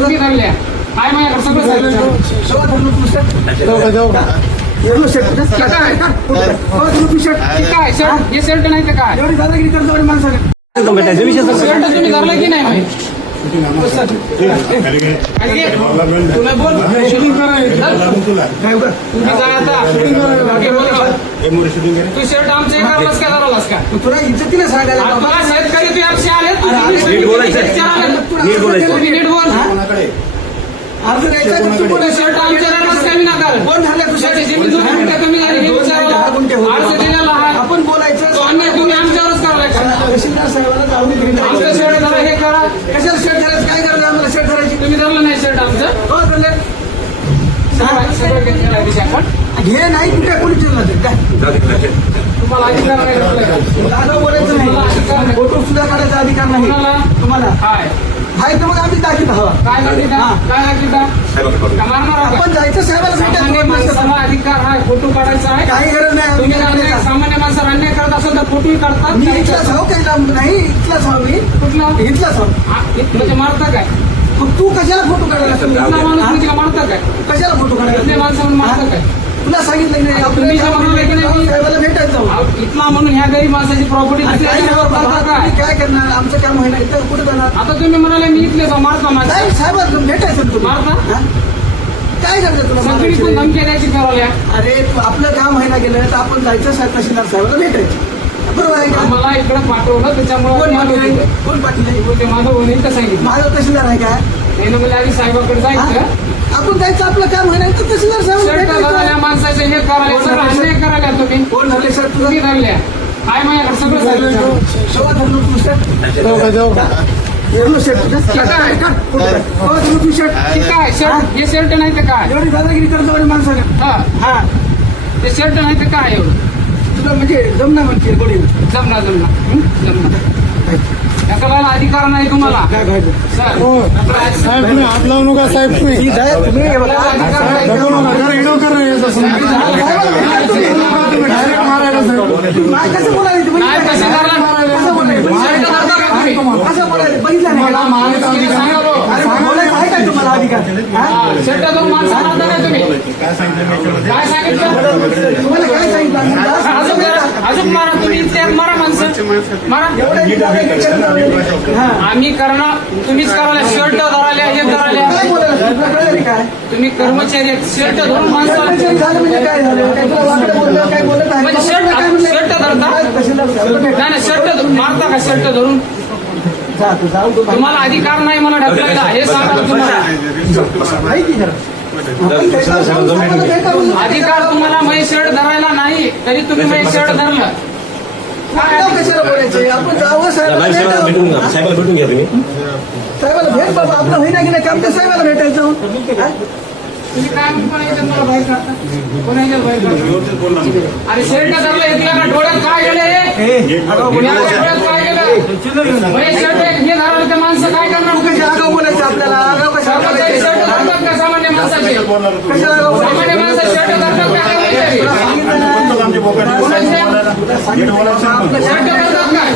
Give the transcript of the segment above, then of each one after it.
तुम्ही धरल्या काय माझ्याकडे सगळं काय शर्ट हे शर्ट नाही तर काय शर्ट तुम्ही धरला की नाही माहिती तू शर्ट आमच्या करायलास का धरालास का तुला इज्जतीने सांगायला तुला शेतकरी तू आमचे आले नीट बोल अर्ज द्यायचा तू कोण शर्ट आमच्या राहण्यास कमी ना कर कोण झालं तुझ्याची जमीन दोन गुंठे कमी झाली हे विचारला अर्ज दिलेला आहे आपण बोलायचं तो अन्याय तुम्ही आमच्यावरच करायला तहसीलदार साहेबांना जाऊन आमचं शर्ट धरा हे करा कशाला शर्ट धरायचं काय करायचं आम्हाला शर्ट धरायची तुम्ही धरलं नाही शर्ट आमचं हो धरले सगळं घेतलेलं आहे विषयाकडे घे नाही कुठे कोणी चिरलं काय तुम्हाला अधिकार नाही भेटलाय का? आता बोलायचं नाही फोटो सुद्धा काढायचा अधिकार नाही कोणाला? तुम्हाला काय हाय तर मग आम्ही दाखवत हवा काय दाखविता? काय दाखविता? का मारणार आहोत आपण का? जायचं साहेबाला सामान्य भेटायचं माणसाला अधिकार आहे फोटो काढायचा आहे काही गरज नाही तुम्ही आम्ही अन्याय- काढायचा. सामान्य माणसाला अन्याय करत असेल तर फोटोही काढतात मी काही इथलाच करतात. हवं काही लांब नाही इथलाच हवं मी कुठला इथलाच हवं म्हणजे मारता काय मग तू कशाला फोटो काढायला इथला माणूस म्हणजे का मारता काय कशाला फोटो इथल्या काढायला माणसाला मारता काय तुला सांगितलं की नाही तुम्ही जे म्हणाले की नाही, साहेबाला भेटायचं जाऊ. अहो, इथला म्हणून ह्या गरीब माणसाची प्रॉपर्टी आणि काही नाही बाबा, तुम्ही काय करणार आमचं काम होईना इथं कुठे जाणार आता तुम्ही म्हणाले मी इथले मारता माणसं नाही साहेबाला भेटायचं तुम्ही मारता? हा? काय करते तुला सगळी मारायची? धमकी द्यायची ठरवल्या अरे आपलं काम व्हायला गेलं तर आपण जायचं साहेब तहसीलदार साहेबाला भेटायचं बरोबर आहे का आम्हाला इकडे पाठवलं कोण त्याच्यामुळे पाटील कोण पाटील आहे? ते माझं बोलणे तर सांगितलं माझा तहसीलदार आहे काय त्यानं मला आधी साहेबाकडे हा? जायचं आपण जायचं आपलं काम व्हायला तर तहसीलदार शर्ट साहेब धरल्या माणसाचे हे करायला सगळं अन्याय करायला तुम्ही कोण झाले सर तुझं तुम्ही धरल्या काय माझ्याकडे सगळं सांगितलं शोभा धरलो तू शर्ट एवढं शर्ट तुझं काय का हो तू शर्ट ठीक आहे शर्ट हे शर्ट नाही तर काय एवढी दादागिरी करतो बरं माणसाने हा हा ते शर्ट नाही तर काय एवढं तुला म्हणजे जमना म्हणते गोडी जमना जमना तक्रारला अधिकार नाही तुम्हाला काय घ्यायचं सर साहेब तुम्ही हात लावू नका साहेब तुम्ही ठीक आहे तुम्ही हे बघा. अधिकार नाही नको नका जरा इडो कर रे याचं समजून. डायरेक्ट मारायला साहेब नाही, कसं बोलायला तुम्ही? नाही, कसं बोलायला? कसं बोलायला? शर्ट धरता का तुम्ही? कसं बोलायला? बघितलं नाही मला का? मारायचा अधिकार नाही. अरे मग बोलायचं आहे का तुम्हाला अधिकार हा? शर्ट धरून माणसं मारता नाही तुम्ही काय सांगितलं तुम्हाला काय सांगितलं अजून मारा तुम्ही इथे मारा माणसं मारा हा. आम्ही करणार तुम्हीच करायला शर्ट धराल्या हे धराल्या काय बोलायला? तुला कळलं नाही काय? तुम्ही कर्मचारी आहेत शर्ट धरून माणसाला कर्मचारी झालं म्हणजे काय झालं? काय तुला वाकडं बोललं, काय बोलत आहे? म्हणजे शर्ट- काय म्हणलं? शर्ट धरता? तहसीलदार साहेब, भेट. नाही नाही शर्ट मारता का शर्ट धरून जा तू, जाऊन तू. तुम्हाला अधिकार नाही मला ढकलायला हे सांगा तुम्हाला आहे की जरा? आपण तहसीलदार साहेबाला भेटा बोलू. अधिकार तुम्हाला मै शर्ट धरायला नाही तरी तुम्ही मै शर्ट धरलं नाव कशाला बोलायचे? आपण जावं साहेबाला भेटावं. साहेबाला भेटून घ्या तुम्ही साहेबाला भेट बाबा आपलं होईना की नाही काम तर साहेबाला भेटायचं हा? तुम्ही काय म्हणायचं मला बाहेर काढता कोणाच्या बाहेर काढता अरे शर्ट धरलं इथलं का डोळ्यात काय गेले डोळ्यात काय गेलं मै शर्ट हे धरायला त्या माणसं काय करणार कशा आगाऊ बोलायचं आपल्याला आगाऊ कशा कर्मचारी शर्ट बोलायचं धरतात का सामान्य माणसाचे कशाला आगाऊ बोलायचं? सामान्य माणसं शर्ट धरतात का कर्मचारी तुला सांगितलं ना. शर्ट धरतात काय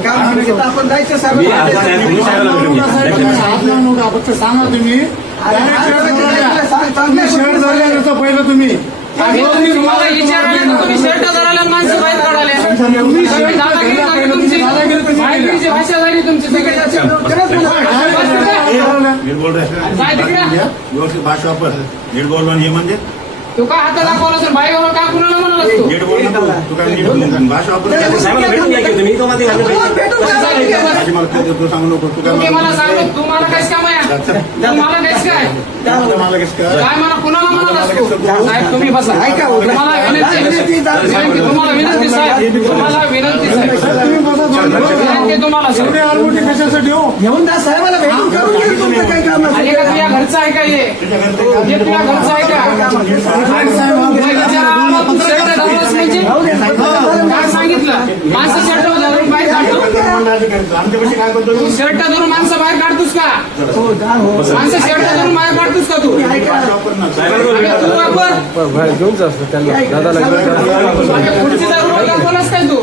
काम म्हणायचं, आपण जायचं मी आता साहेबाला तुम्ही साहेबाला भेटून घ्या हात लावू नका फक्त सांगा तुम्ही शर्ट झाल्यानंतर पहिलं तुम्ही तुम्हाला विचारायला तर तुम्ही शर्ट धरायला माणसं बाहेर काढाले तुम्ही शर्ट दादागिरी झाली तुमची दादागिरीची भाषा झाली तुमची सगळी काय तिकडे व्यवस्थित भाषा वापर नीट बोललो हे म्हणजे तू काय हातात दाखवलं सर बाई बाबा काय कुणाला म्हणाला तू नीट बोललो तू काय नीट बोल भाषा वापर साहेबाला भेटून घ्या की तुम्ही तो मध्ये माझी मला तू सांगू नको तू तुम्ही काय मला सांगू तुम्हाला काहीच काम आहे तुम्हाला काहीच काय मला कसं काय काय मला कुणाला म्हणालास तू साहेब तुम्ही बसा ऐका, तुम्हाला विनंती तुम्हाला विनंती साहेब तुम्हाला विनंती साहेब तुम्ही बसा दोन मिनिटं. विनंती तुम्हाला साहेब एवढी आलमोठी कशासाठी हो घेऊन जा साहेबाला भेटून करून घ्या तुमचं काही काम आणि का तुझ्या घरचं आहे का हे तुझ्या घरचं आहे का तू शर्ट घाललास म्हणजे काय सांगितलं माणसं शर्ट धरून बाहेर काढतो आमच्यापाशी काय करतो तू शर्ट धरून माणसं बाहेर काढतोस का हो जा हो माणसं शर्ट धरून बाहेर काढतोस का तू भाषा वापर ना तू वापर खुर्चीचा रोल दाखवलास काय तू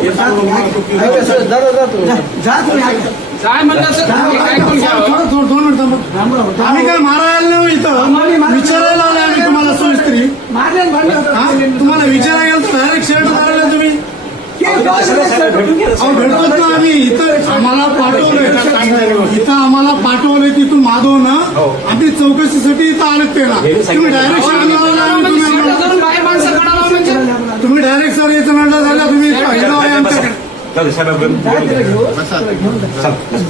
ऐका सर, जा तुम्ही ऐका. काय म्हणतात सर हे ऐकून घ्यावं. थोडं 2 मिनिटं थांबा. आम्ही काय मारायला नाही इथं विचारायला आले आम्ही तुम्हाला सोयीस्त्री हा? तुम्हाला विचारायला गेलं तर डायरेक्ट शर्ट घालायला तुम्ही अहो भेटतोच ना आम्ही इथं आम्हाला पाठवलंय तिथून माधवनं आम्ही चौकशीसाठी इथं आलेत त्याला तुम्ही डायरेक्ट शर्ट घालायला शर्ट धरून बाहेर माणसं काढावं म्हणजे तुम्ही डायरेक्ट सर याचं म्हणलं झालं तुम्ही जाऊ दे, साहेब आपण बोलू. घेऊन